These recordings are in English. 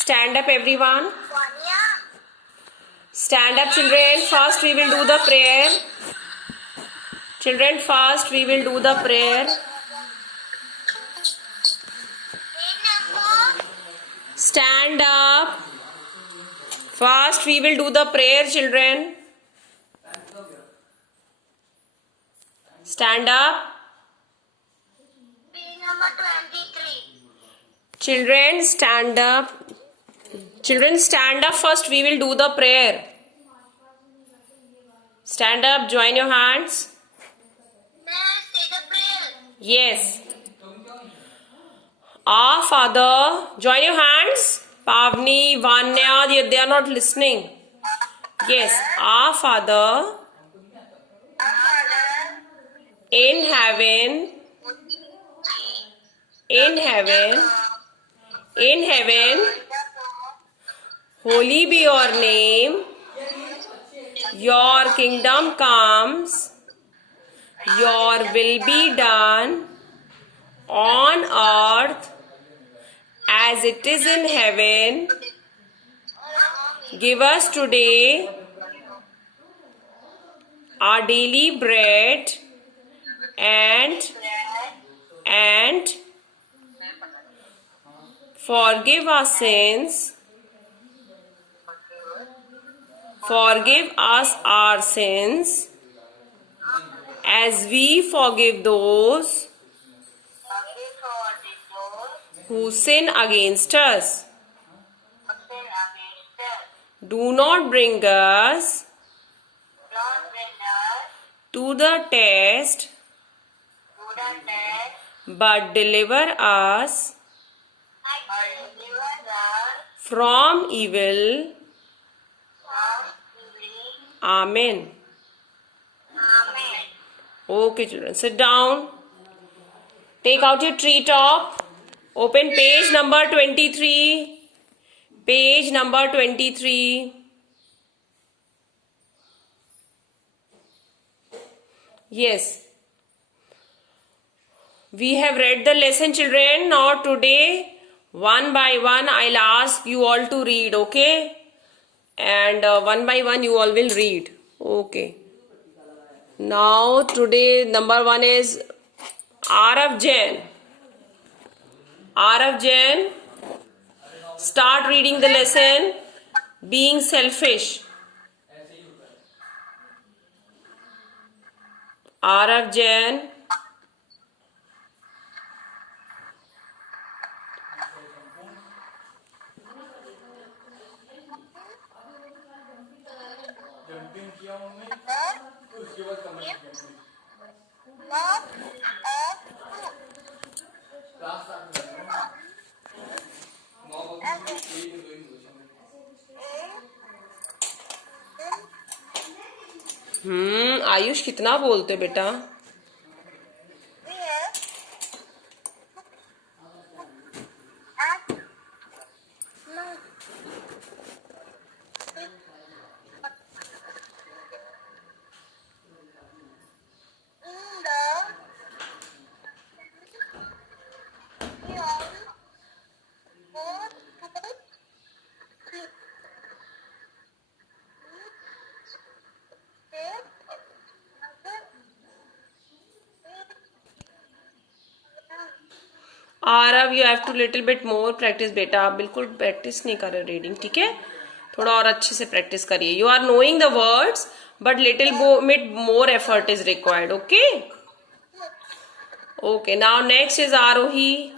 Stand up, everyone. Stand up, children. First, we will do the prayer. Children, first, we will do the prayer. Stand up. First, we will do the prayer, children. Stand up. Page number 23. Children, stand up. Children, stand up. First, we will do the prayer. Stand up. Join your hands. May I say the prayer? Yes. Our Father. Join your hands. Pavni, Vanya, they are not listening. Yes. Our Father in heaven. In heaven. In heaven. Holy be your name. Your kingdom comes. Your will be done on earth as it is in heaven. Give us today our daily bread and forgive our sins. Forgive us our sins as we forgive those who sin against us. Do not bring us to the test, but deliver us from evil. Amen. Okay, children, sit down. Take out your tree top. Open page number 23. Page number 23. Yes. We have read the lesson, children. Now today, one by one, I'll ask you all to read, okay? And one by one, you all will read. Okay. Now today, number one is Arav Jain. Arav Jain, start reading the lesson. Being selfish. Arav Jain. Ayush कितना बोलते बेटा? Aarav you have to little bit more practice बेटा. आप बिल्कुल practice नहीं कर रहे reading, ठीक है? थोड़ा और अच्छे से प्रैक्टिस करिए. You are knowing the words but little bit more effort is required. Okay okay. Now next is Arohi.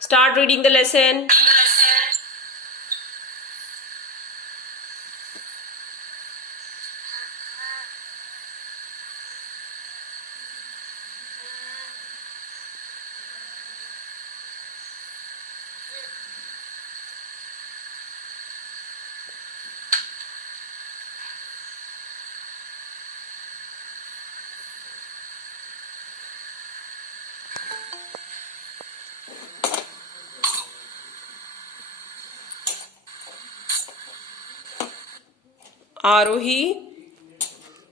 Start reading the lesson. Arohi,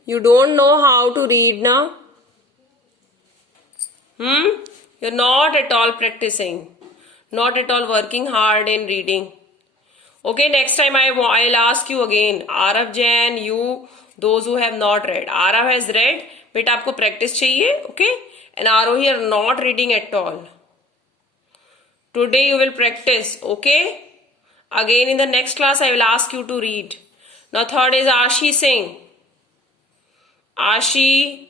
you don't know how to read now? You're not at all practicing. not at all working hard in reading. Okay, next time I'll ask you again. Arav, Jain, you, those who have not read. Arav has read. बेटा आपको practice चाहिए, okay? And Arohi are not reading at all. Today you will practice, okay? Again in the next class I will ask you to read. Now third is Ashi Singh. Ashi.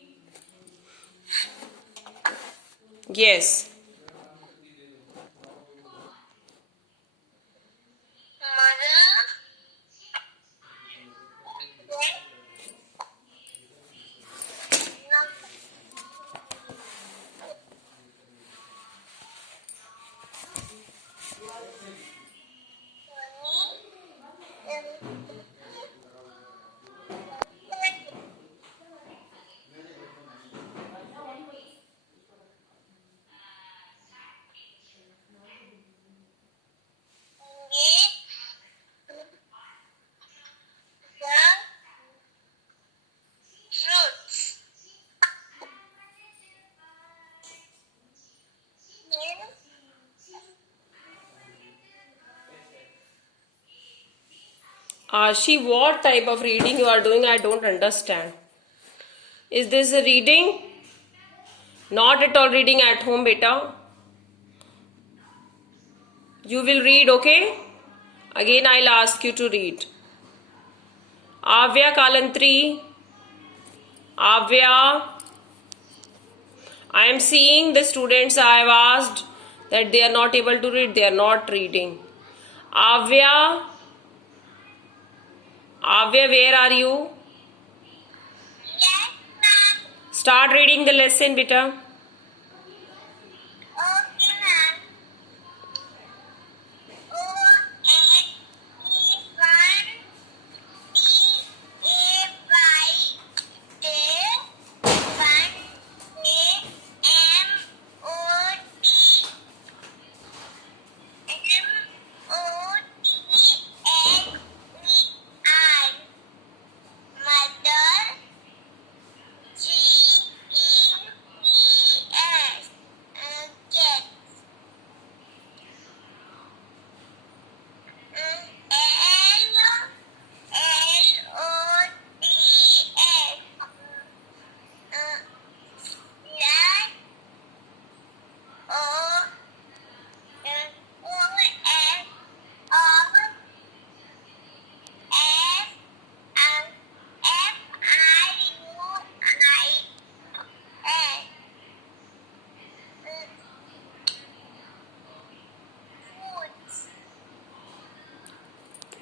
Yes. Mother. Fruits. Ashi, what type of reading you are doing? I don't understand. Is this a reading? Not at all reading at home, beta. You will read, okay? Again, I'll ask you to read. Avya Kalantri. Avya. I am seeing the students I have asked that they are not able to read. They are not reading. Avya. Avya, where are you? Yes, ma'am. Start reading the lesson, beta. Okay, ma'am. O-N-E-1 T-A-Y day 1 A-M-O-T M-O-T-H-E-R Mother G-E-T-S Get L-L-O-T-S Let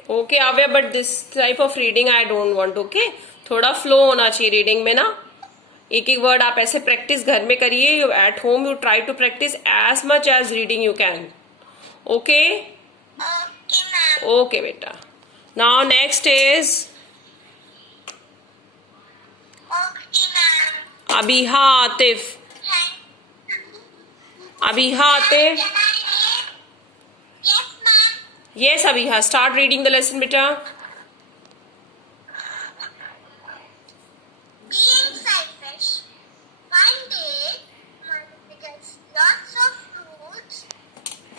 Okay, Avya, but this type of reading I don't want, okay? थोड़ा flow होना चाहिए reading में ना. एक एक word आप ऐसे practice घर में करिए. You at home you try to practice as much as reading you can. Okay okay बेटा. Now next is Abiha Atif. Abiha Atif. Yes, Abhiha. Start reading the lesson, beta. Being selfish. One day, Mother gets lots of fruits.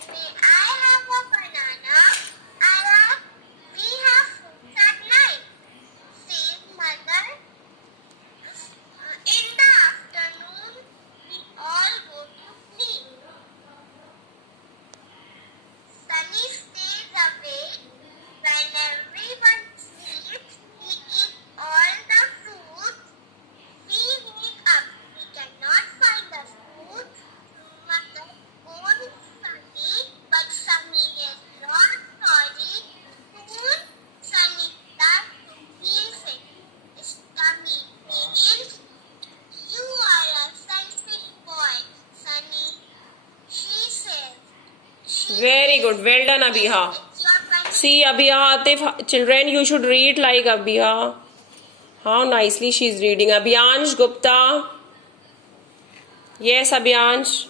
May I have a banana? We have fruits at night. Says Mother. In the afternoon, we all go to sleep. Sunny stays awake. When everyone sleeps, he eats all the fruits. We wake up. We cannot find the fruits. Mother owns Sunny, but Sunny is not sorry. Soon, Sunny starts to feel sick. His tummy pains. You are a selfish boy, Sunny. She says. Very good. Well done, Abhiha. See, Abhiha Atif, children, you should read like Abhiha. How nicely she is reading. Abhiyansh Gupta. Yes, Abhiyansh.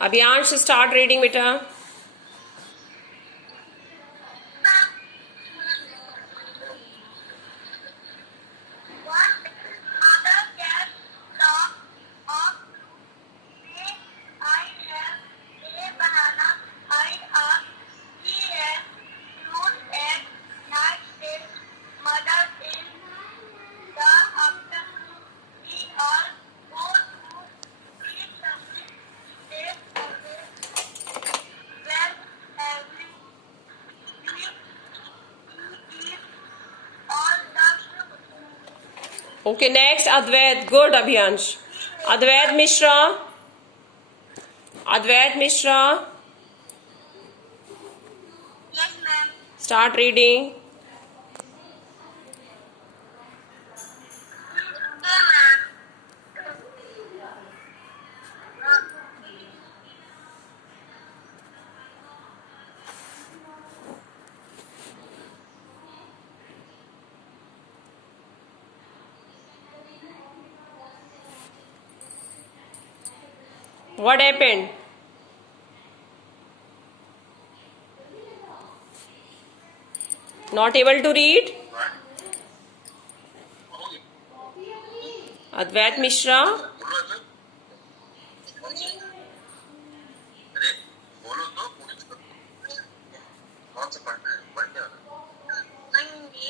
Abhiyansh, start reading, beta. Okay, next Advait. Good, Abhiyansh. Advait Mishra. Advait Mishra. Yes, ma'am. Start reading. Okay, ma'am. What happened? Not able to read? Advait Mishra. Monday,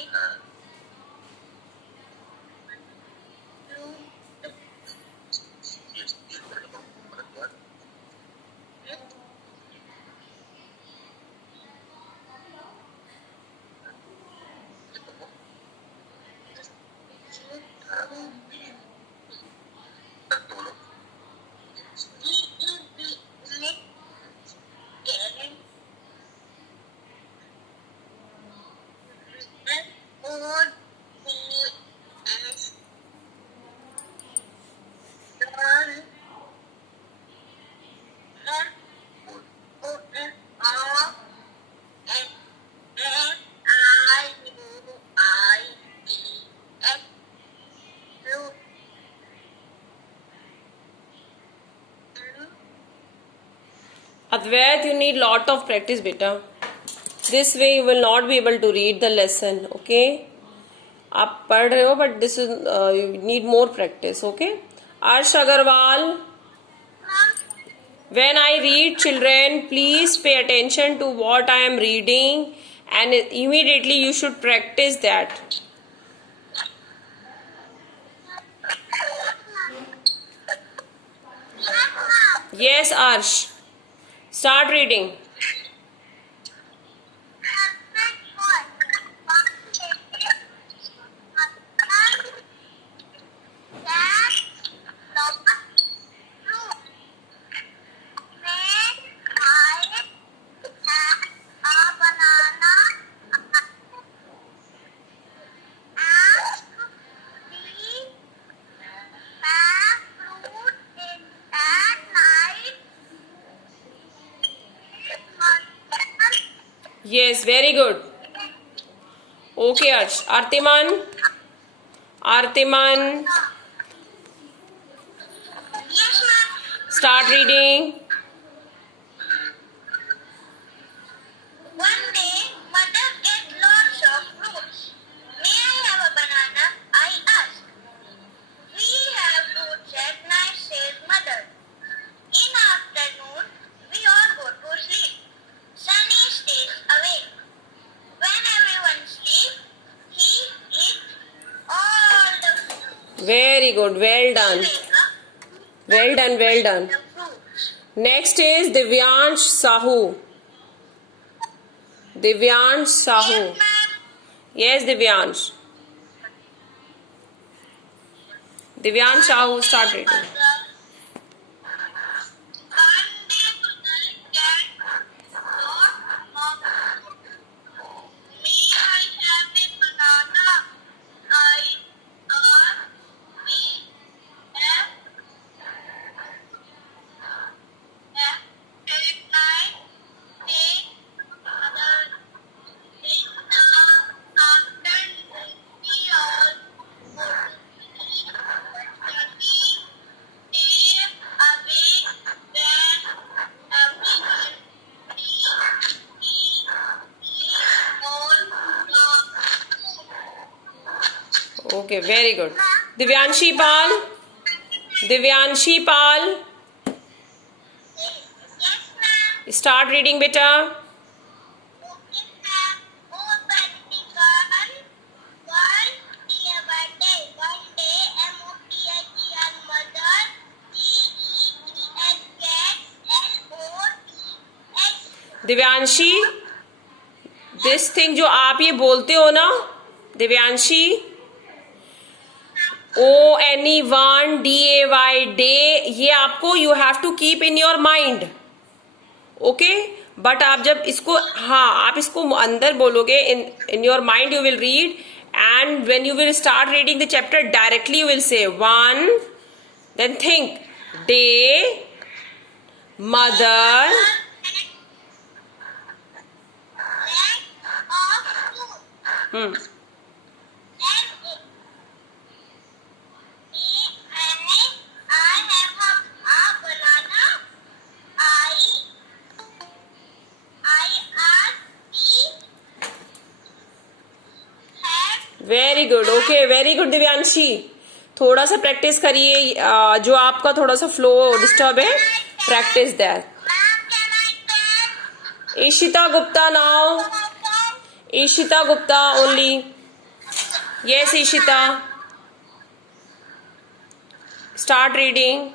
Advait, you need lot of practice, beta. This way you will not be able to read the lesson. Okay? आप पढ़ रहे हो but this is you need more practice. Okay? Arsh Agarwal. When I read, children, please pay attention to what I am reading and immediately you should practice that. Yes, Arsh. Start reading. Yes, very good. Okay, Arsh. Artiman. Artiman. Yes, ma'am. Start reading. One day, mother ate lots of fruits. May I have a banana? I asked. We have fruits at night, says mother. In afternoon, we all go to sleep. Sunny stays awake. When everyone sleeps, he eats all the fruits. Very good. Well done. Wake up, Well done. Well done. the fruits. Next is Divyansh Sahu. Divyansh Sahu. Yes, ma'am. Yes, Divyansh. Divyansh Sahu, start reading. Okay, very good. Divyanshi Pal. Divyanshi Pal. Yes, ma'am. Start reading, beta. Divyanshi, this thing जो आप ये बोलते हो ना, Divyanshi, ONE1DAY day, ये आपको you have to keep in your mind, okay. But आप जब इसको, हाँ, आप इसको अंदर बोलोगे, in your mind you will read, and when you will start reading the chapter directly you will say one, then think day, mother, leg of fruit. I have a banana. I have very good, okay, very good Divyanshi. थोड़ा सा practice करिए, जो आपका थोड़ा सा flow disturb है, practice that. Ma'am, can I tell? Ishita Gupta now, Ishita Gupta only, yes Ishita, start reading.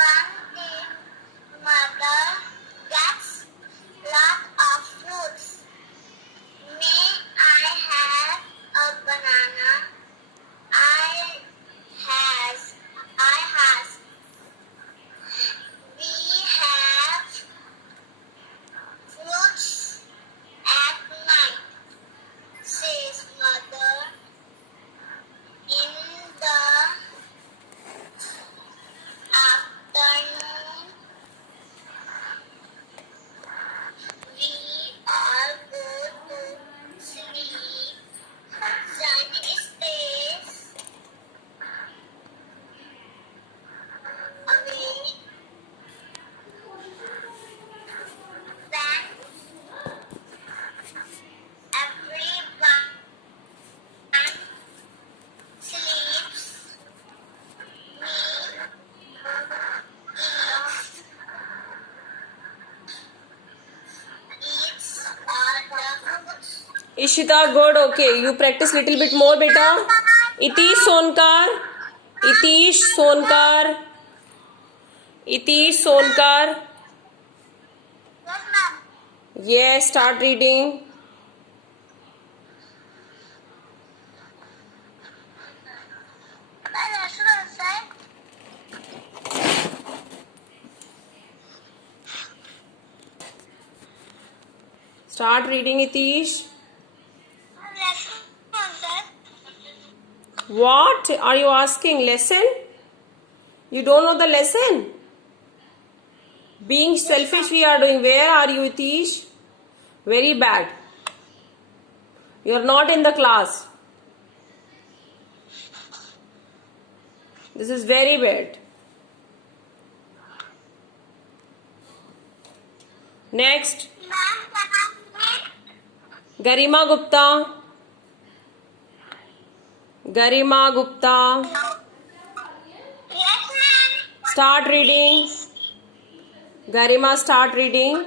One day, mother gets lot of fruits. May I have a banana? I has. We have fruits at night, says mother. In the afternoon, we all go to sleep. Sun stays away. Then everyone sleeps. Me eats all the fruits. Ishita good, okay, you practice little bit मोर बेटा। इतीश Sonkar, इतीश Sonkar, इतीश Sonkar, Yes, ma'am. ये start reading. But I should have said. Start reading Itish. What are you asking? Lesson? You don't know the lesson? Being selfish we are doing. Where are you, Itish? Very bad. You are not in the class. This is very bad. Next, Garima Gupta. Garima Gupta. Yes, ma'am. Start reading. Garima, start reading.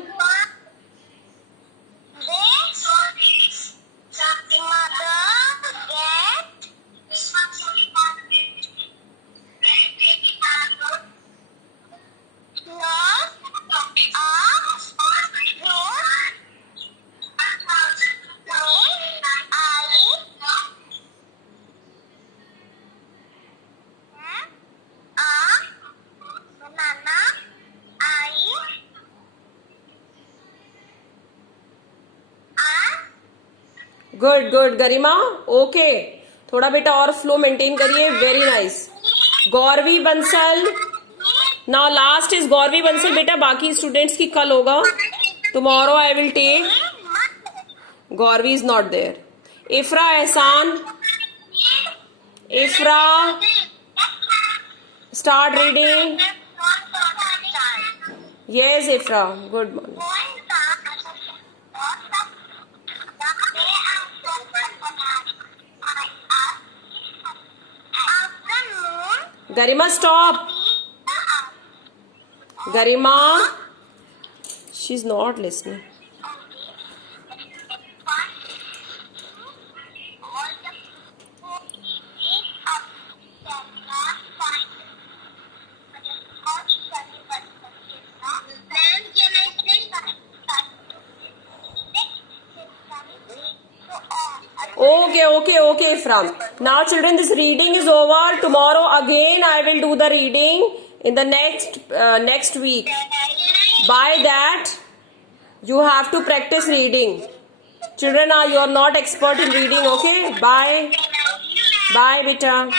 Good good Garima, okay, थोड़ा बेटा और flow maintain करिए। Very nice. Gauravi Bansal, now last is Gauravi Bansal बेटा, बाकी students की कल होगा। Tomorrow I will take, Gauravi is not there. Ifra Ehsan, Ifra start reading. Yes Ifra, good morning. Garima stop, Garima, she is not listening. Okay, Ifram. Now, children, this reading is over. Tomorrow again, I will do the reading in the next week. By that, you have to practice reading. Children, you are not expert in reading. Okay. Bye. Bye, beta.